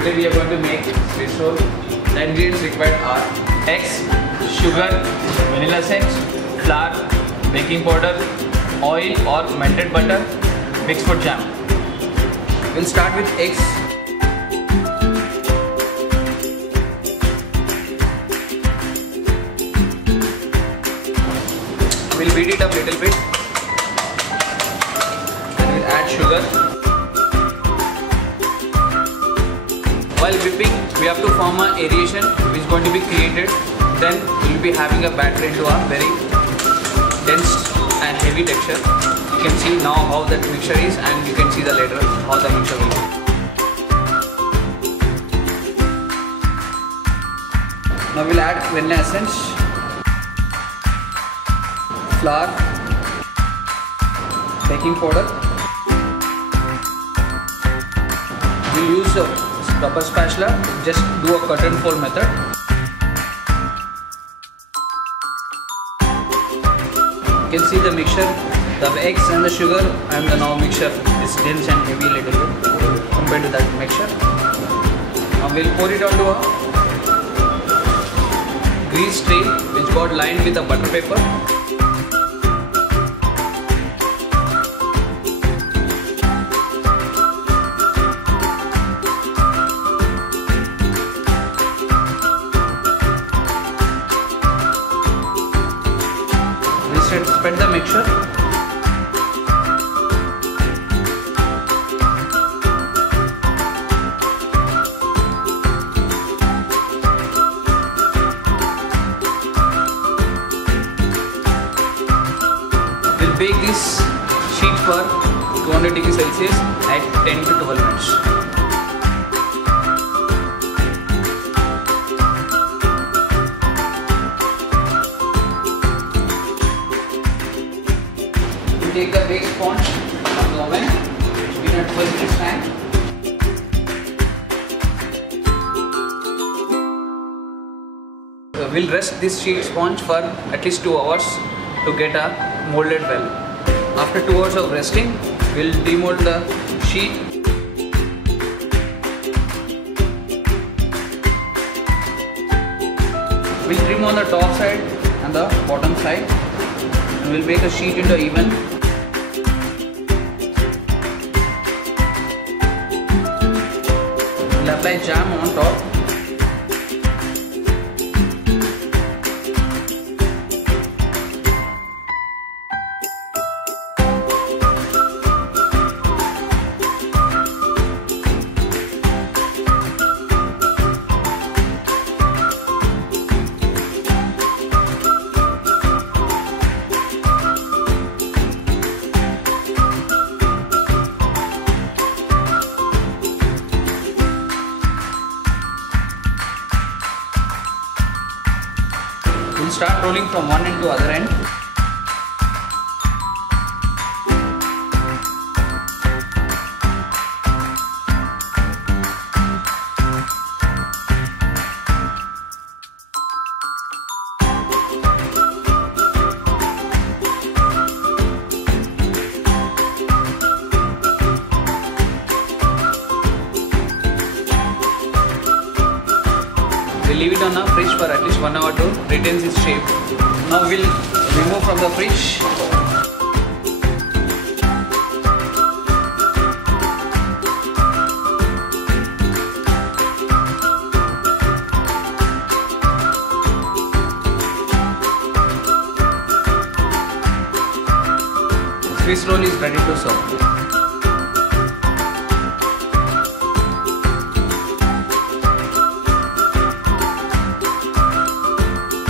Today we are going to make Swiss roll. The ingredients required are eggs, sugar, vanilla essence, flour, baking powder, oil or melted butter, mixed fruit jam. We'll start with eggs. We'll beat it up a little bit. Then we'll add sugar. While whipping, we have to form an aeration which is going to be created. Then we will be having a batter into a very dense and heavy texture. You can see now how that mixture is, and you can see the later how the mixture will be. Now we'll add vanilla essence, flour, baking powder. We'll use a rubber spatula, just do a cut and fold method. You can see the mixture, the eggs and the sugar, and the now mixture is dense and heavy a little bit compared to that mixture. Now we'll pour it onto a grease tray which got lined with a butter paper. Spread the mixture. We'll bake this sheet for 200 degrees Celsius at 10 to 12 minutes. Take the bake sponge from the oven, it's been at 12 minutes time. So we'll rest this sheet sponge for at least 2 hours to get a molded well. After 2 hours of resting, we'll demold the sheet. We'll trim on the top side and the bottom side, and we'll make a sheet into even. Apply jam on top. We'll start rolling from one end to other end. We'll leave it on the fridge for at least 1 hour to retain its shape. Now we'll remove from the fridge. Swiss roll is ready to serve.